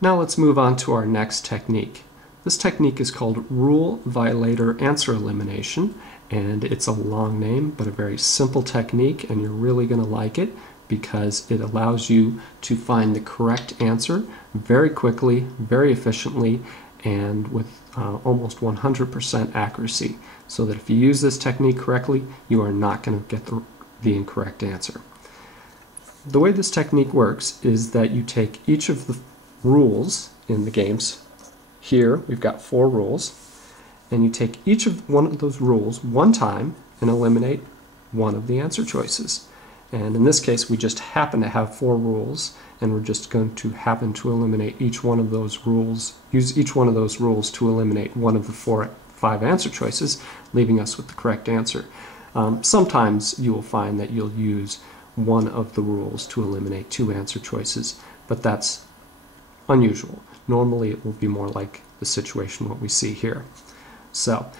Now let's move on to our next technique. This technique is called rule violator answer elimination, and it's a long name but a very simple technique, and you're really going to like it because it allows you to find the correct answer very quickly, very efficiently, and with almost 100% accuracy, so that if you use this technique correctly, you are not going to get the incorrect answer. The way this technique works is that you take each of the rules in the games. Here we've got 4 rules, and you take each of one of those rules one time and eliminate one of the answer choices. And in this case we just happen to have 4 rules, and we're just going to happen to eliminate each one of those rules, use each one of those rules to eliminate one of the 5 answer choices, leaving us with the correct answer. Sometimes you will find that you'll use one of the rules to eliminate 2 answer choices, but that's unusual. Normally it will be more like the situation what we see here. So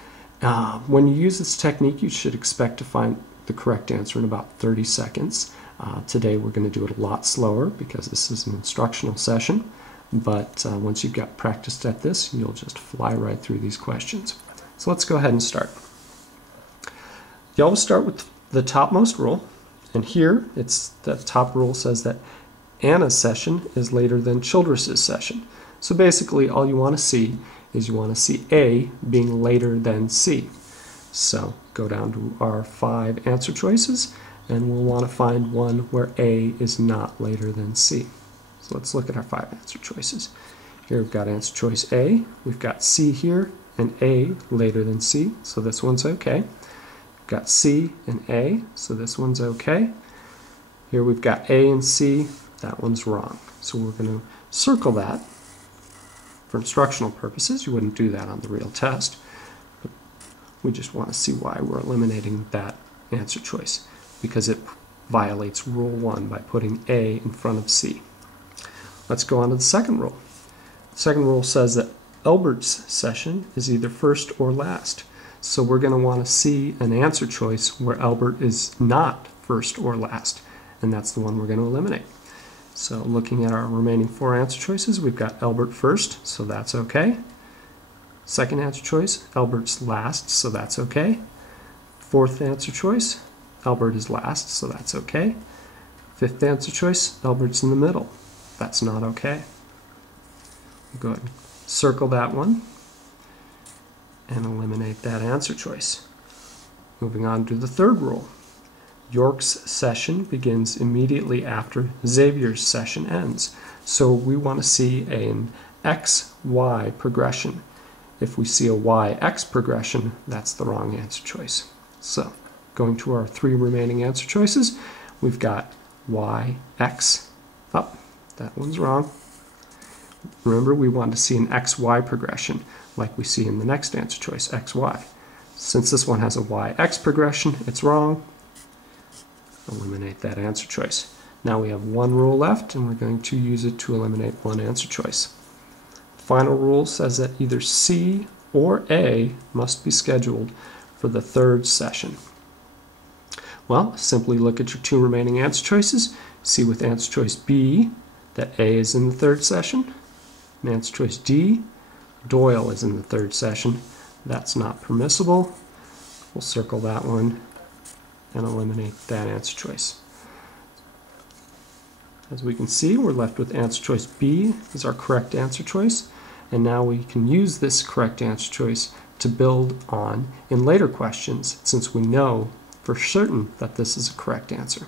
when you use this technique, you should expect to find the correct answer in about 30 seconds. Today we're going to do it a lot slower because this is an instructional session, but once you've got practiced at this, you'll just fly right through these questions. So let's go ahead and start. You always start with the topmost rule, and here it's the top rule says that Anna's session is later than Childress's session. So basically all you want to see is you want to see A being later than C. So go down to our 5 answer choices, and we'll want to find one where A is not later than C. So let's look at our 5 answer choices. Here we've got answer choice A, we've got C here, and A later than C, so this one's okay. We've got C and A, so this one's okay. Here we've got A and C, that one's wrong. So we're going to circle that for instructional purposes. You wouldn't do that on the real test, but we just want to see why we're eliminating that answer choice, because it violates rule 1 by putting A in front of C. Let's go on to the second rule. The second rule says that Albert's session is either first or last. So we're going to want to see an answer choice where Albert is not first or last, and that's the one we're going to eliminate. So looking at our remaining 4 answer choices, we've got Albert first, so that's okay. Second answer choice, Albert's last, so that's okay. Fourth answer choice, Albert is last, so that's okay. Fifth answer choice, Albert's in the middle. That's not okay. We'll go ahead and circle that one and eliminate that answer choice. Moving on to the third rule. York's session begins immediately after Xavier's session ends. So we want to see an X-Y progression. If we see a Y-X progression, that's the wrong answer choice. So going to our 3 remaining answer choices, we've got Y-X. Oh, that one's wrong. Remember, we want to see an XY progression like we see in the next answer choice, XY. Since this one has a YX progression, it's wrong. Eliminate that answer choice. Now we have 1 rule left, and we're going to use it to eliminate 1 answer choice. The final rule says that either C or A must be scheduled for the 3rd session. Well, simply look at your 2 remaining answer choices. See with answer choice B that A is in the 3rd session. And answer choice D, Doyle is in the 3rd session. That's not permissible. We'll circle that one and eliminate that answer choice. As we can see, we're left with answer choice B as our correct answer choice, and now we can use this correct answer choice to build on in later questions, since we know for certain that this is a correct answer.